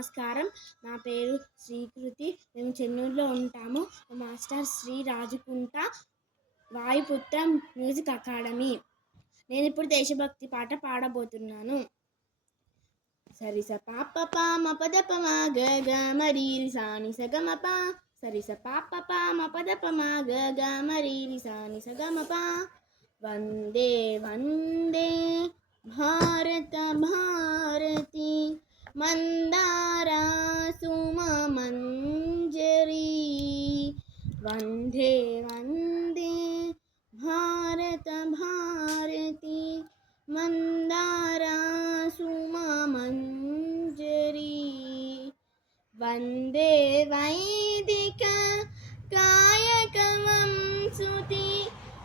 నమస్కారం. నా పేరు శ్రీకృతి. మేము చెన్నూరులో ఉంటాము. Master Sri Rajukunta Vayuputra music academy. నేను ఇప్పుడు దేశభక్తి పాట పాడబోతున్నాను. సరిస పాప పామ పద పమ గ గ మరి సాని సగమప. సరిస పాప పామ పద పమ గ గ మరి సాని సగమప. వందే వందే భారత భారతి మందారా సుమ మంజరి. వందే వందే భారత భారతి మందారా సుమ మంజరి. వందే వైదిక కాయకవం సుతి.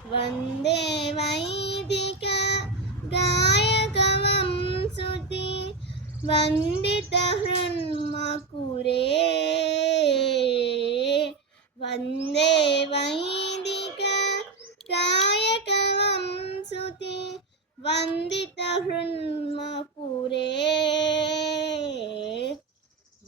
వందే వైదిక గాయకవం సుతి. వందిత హృన్మకురే. వందే వైదిక గాయకవం సుతి. వందిత హృన్మకురే.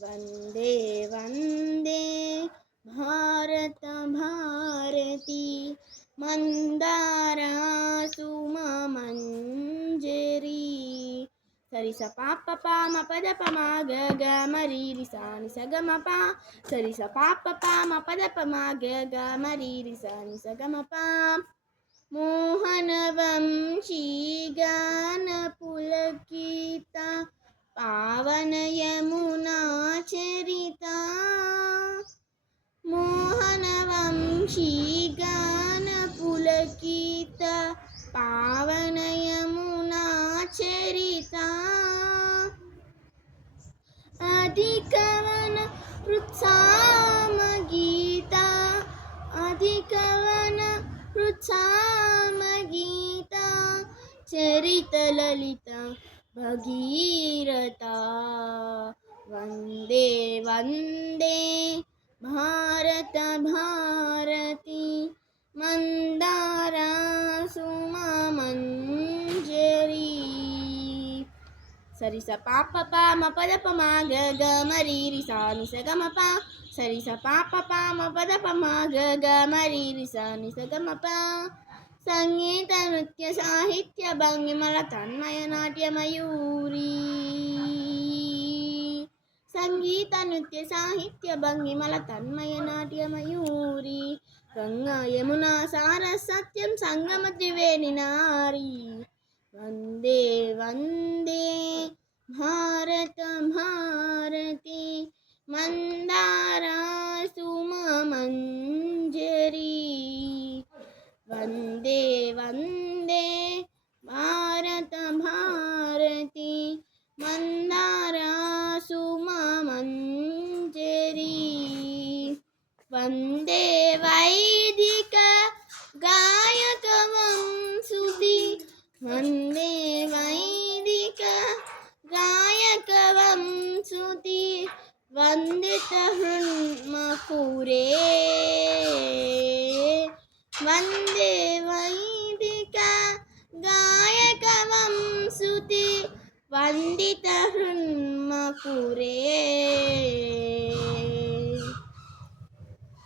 వందే వందే భారత భారతి మందారా సుమ మంజరి. సరిస పాప పామ పద పమ గ గ మరి సాని సగమప. సరిస పాప పామ పద పమ గ గ మరి సాని సగమప. మోహన వంశీ గాన పులకిత పావన యమునా చరిత. మోహన వంశీ గాన పులకిత పావన యమునా చరిత. అధికవన హృత్సామ గీత. అధికవన హృత్సామ గీత. చరిత లలిత భగీరథ. వందే వందే భారత భారతి మందారా సుమ మంజరి. సరిస పాప పామ పద పమ గ గ మరి సాని సగమప. సరిస పాప పామ పద పమ గ గ మరి సాని సగమప. సంగీత నృత్య సాహిత్య భంగిమల తన్మయ నాట్య మయూరి. సంగీత నృత్య సాహిత్య భంగిమల తన్మయ నాట్య మయూరి. గంగా యమునా సారసత్యం సంగమ త్రివేణి నారి. వందే వందే భారత భారతి మందారా సుమ మంజరి. వందే వందే భారత భారతి మందారా సుమ మంజరి. వందే వైదిక గాయకవం సుతి. వందే వైదిక గాయకవం సుతి. వందిత హృన్మకురే. వందే వైదిక గాయకవం సుతి. వందిత హృన్మకురే.